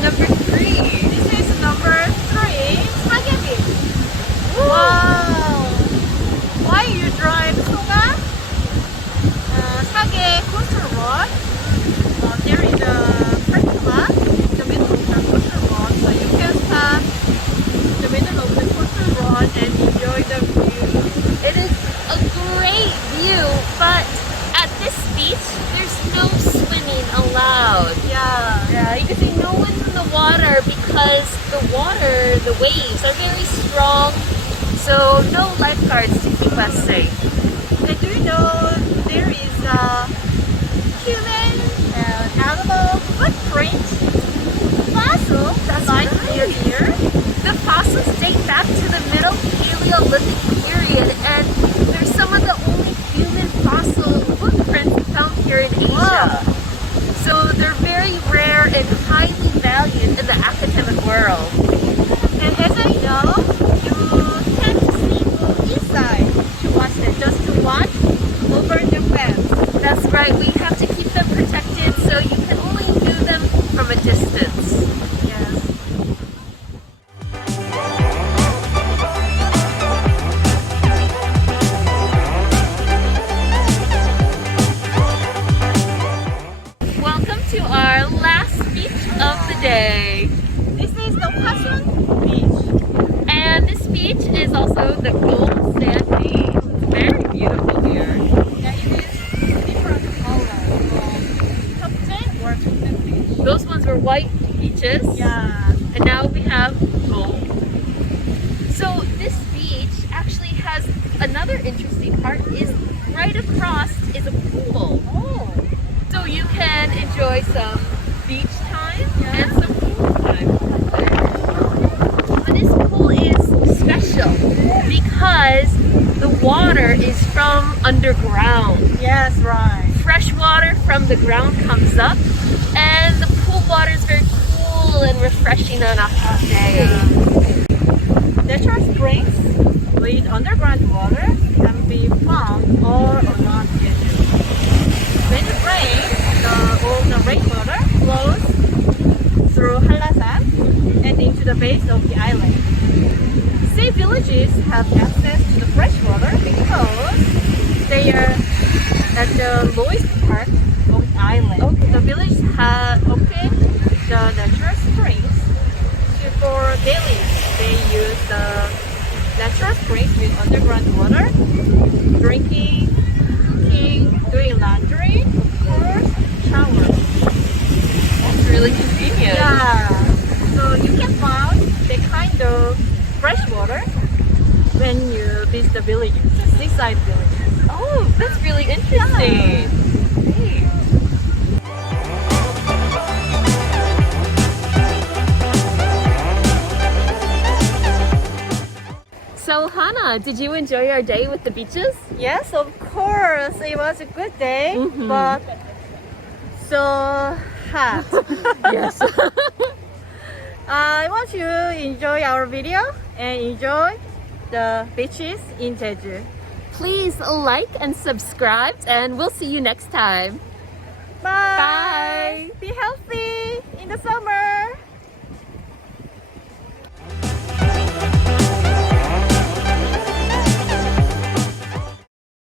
number 3. This is number 3, 사계 beach. Wow! Why you drive Soga? 사계 coastal road. There is a parking lot in the middle of the coastal road, so you can stop in the middle of the coastal road and enjoy the view. It is a great view, but at this beach, there's no swimming allowed. Yeah. You can see no one's in the water because the waves are very strong, so no lifeguards to keep us safe. And do you know there is a human animal footprint fossil That's like right. here? The fossils date back to the Middle Paleolithic period, and they're some of the only human fossil footprints found here in Asia. Wow. So they're very rare and highly valued in the academic world. And as I know, you tend to see go inside to watch them, just to watch over the fence. That's right, we have to keep them protected, so you can only view them from a distance. Yes. Welcome to our last beach of the day. This is the Hwasun beach. And this beach is also the Gold Sand Beach. It's very beautiful here. Yeah, it is different color from Tokje or Chungcheon beach. Those ones were white beaches. Yeah. And now we have gold. So this beach actually has another interesting part is right across is a pool. Oh. So you can enjoy some beach time Yeah. and some pool time. But this pool is special because the water is from underground. Yes, right. Fresh water from the ground comes up, and the pool water is very cool and refreshing on a hot day. Natural springs with underground water can be found all around Jeju. When it rains, all the rainwater flows through Hallasan and into the base of the island. Sea villages have access to the fresh water because they are at the lowest part of the island. Okay. The village has opened the natural springs for daily. They use the natural springs with underground water, drinking, cooking, doing laundry, of course, shower. That's really convenient. Yeah. So you can find the kind of fresh water when you visit the villages, seaside villages. Oh, that's really interesting. Hey. So Hannah, did you enjoy our day with the beaches? Yes, of course. It was a good day, Mhm. but so hot. Yes. I want you to enjoy our video and enjoy the beaches in Jeju. Please like and subscribe, and we'll see you next time. Bye. Be healthy in the summer.